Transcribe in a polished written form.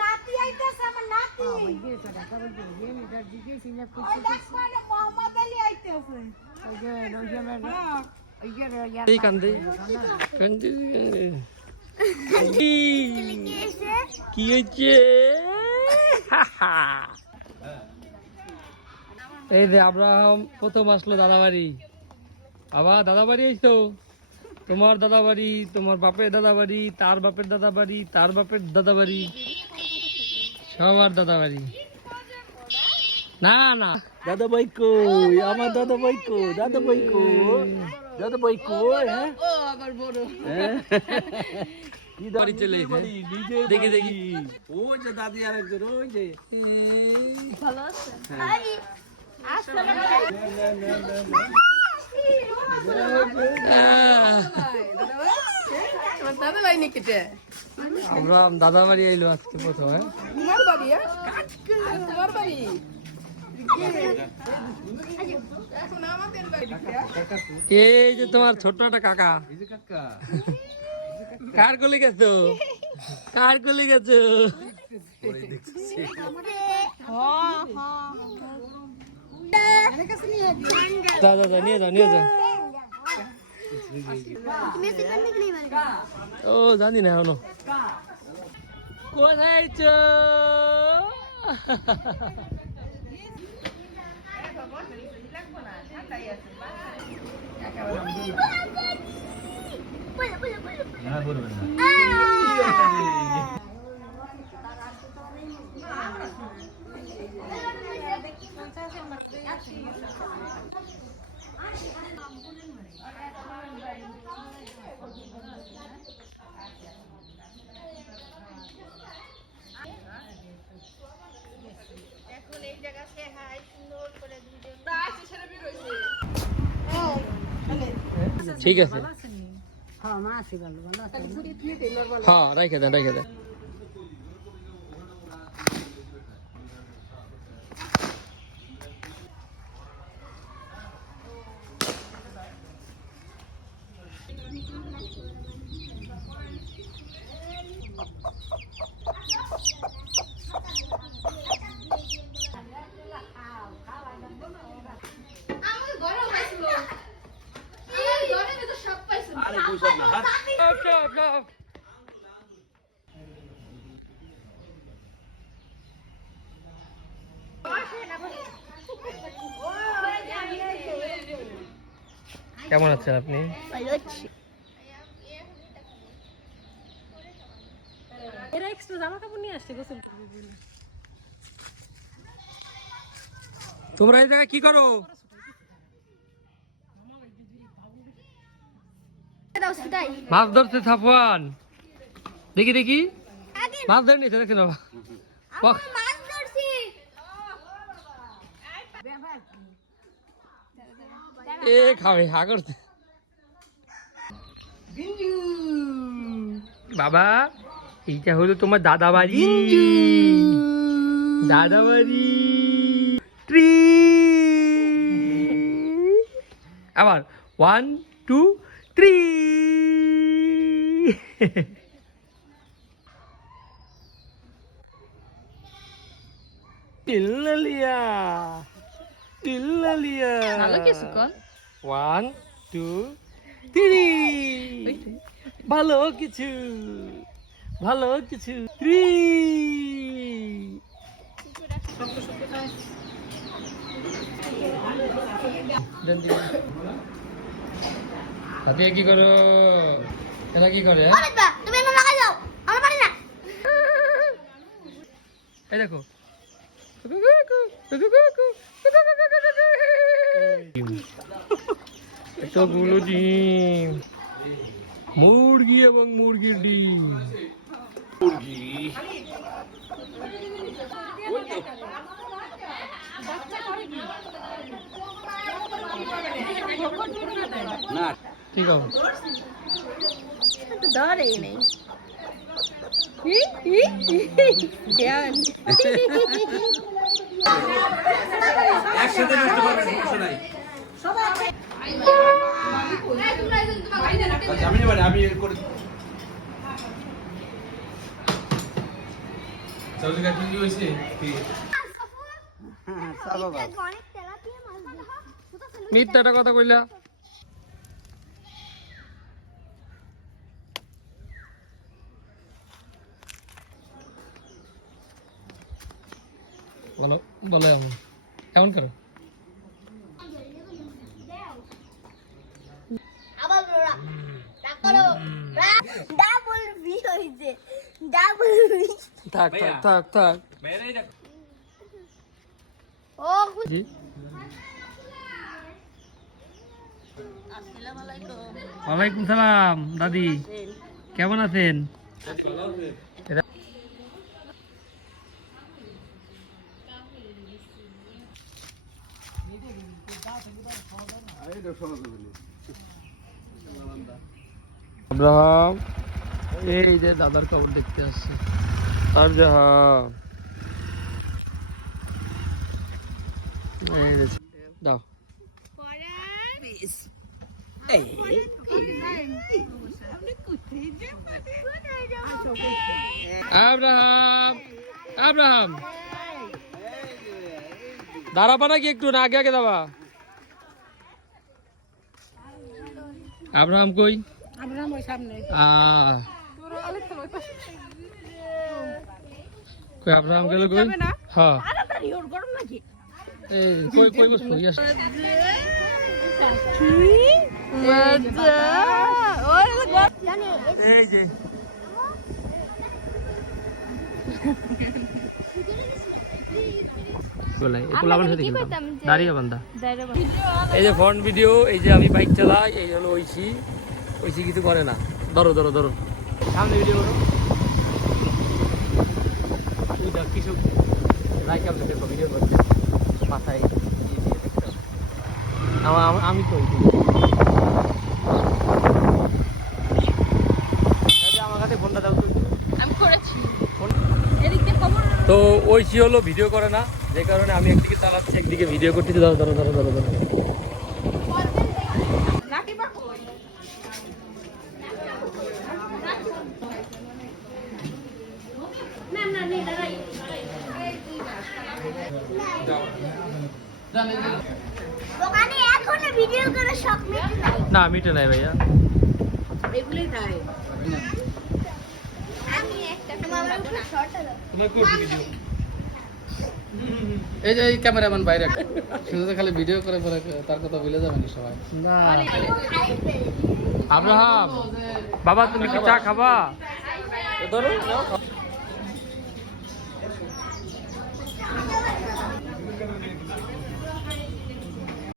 নাতি আইতাছে আমার নাতি মোহাম্মদ আলী আইতাছে এই কান্দে কান্দে কি হয়েছে? এই যে আব্রাহাম প্রথম আসলো দাদাবাড়ি। আবার দাদাবাড়ি আইছো, তোমার দাদাবাড়ি, তোমার বাপের দাদাবাড়ি, তার বাপের দাদাবাড়ি, তার বাপের দাদাবাড়ি, সবার দাদাবাড়ি। না না দাদা ভাই কই, আমার দাদা ভাই কই, দাদা ভাই কই, দাদা ভাই কই, হ্যাঁ ও আবার বড় কি বাড়ি চলে এসে দেখি দেখি ওই যে দাদি আর একজন ওই যে ভালো আছে হাই আসসালামু আলাইকুম দাদা ভাই নিকিতে আব্রাহাম দাদাবাড়ি আইলো আজকে প্রথম। হ্যাঁ তোমার বাড়ি তোমার বাড়ি এই যে তোমার ছোট্ট একটা কাকা। কার কোলে গেছো, কার কোলে গেছো? যা যা যা নিয়ে যাও নিয়ে যাও। ও জানি না এখনো কোথায় আইছো? ঠিক আছে, হ্যাঁ রাইখে দেন রাইখে দেন। আরে বুঝলাম না হাত কেমন আছেন আপনি? এরা এক্সট্রা জামা কাপড় নিয়ে আসছে গোসল করবে। তোমরা এই জায়গায় কি করো? মাছ ধরছে সাফওয়ান, দেখি দেখি মাছ ধরে নিয়েছে দেখি না। এ খাবে হা করছে বাবা। এইটা হলো তোমার দাদা বাড়ি, দাদা বাড়ি। ট্রি আবার 1 2 3 টিল্লালিয়া টিল্লালিয়া। ভালো কিছু কোন 1 2 3 ভালো কিছু, ভালো কিছু 3। হাতে কি করো? এরা কি করে? তুমি এনে লাগাই দাও আমার বাড়ি না। এই দেখো এতগুলো ডিম, মুরগি এবং মুরগির ডিম। না ঠিক আছে ধরেই নেই একসাথে করতে পারবেন, সমস্যা নাই। আমি করে সবজি কাটি কি হইছে অনেক তেলাপিয়া মাছ মিথ্যাটা কথা কইলা বলো বলো আমি কেমন করো আবার বড়রা টাকলো ডাবল ভি হইছে ডাবল ভি থাক থাক থাক থাক ও জি ওয়ালাইকুম সালাম দাদি কেমন আছেন আব্রাহাম এই যে দাদার কাপড় দেখতে আসছে আর জাহান এই যে দাও আব্রাহাম আব্রাহাম দাঁড়াবা নাকি একটু না আগে আগে দাবা আব্রাহাম কই আব্রাহাম ওই সামনে কই আব্রাহাম গেল কই হ্যাঁ তাড়াতাড়ি ওর গরম নাকি এই কই কই বসো ইয়াস মজা ওরে জানি এই যে বলাই এই পোলাপান সাথে খেলতাম দাঁড়িয়ে বান্দা এই যে ফ্রন্ট ভিডিও এই যে আমি বাইক চালাই এই হলো ঐশী ঐশী কিছু করে না ধরো ধরো ধরো সামনে ভিডিও করো ওই দেখ কিছু লাইক আপনি দেখো ভিডিও করতে মাথায় আমি তো আমার কাছে ফোনটা দাও তো আমি করেছি তো ঐশী হলো ভিডিও করে না যে কারণে আমি একদিকে চালাচ্ছি একদিকে ভিডিও করতেছি ধরো ধরো ধরো ধরো ধরো দোকানে এখনো ভিডিও করে শখ মেটে নাই না মিটে নাই ভাইয়া এগুলোই তাই আমি একটা তোমার শর্ট হলো তোমার করছি ভিডিও এই যে এই ক্যামেরাম্যান বাইরে শুধু তো খালি ভিডিও করে পরে তার কথা ভুলে যাবেন সবাই না আব্রাহাম বাবা তুমি কি চা খাবা ধরো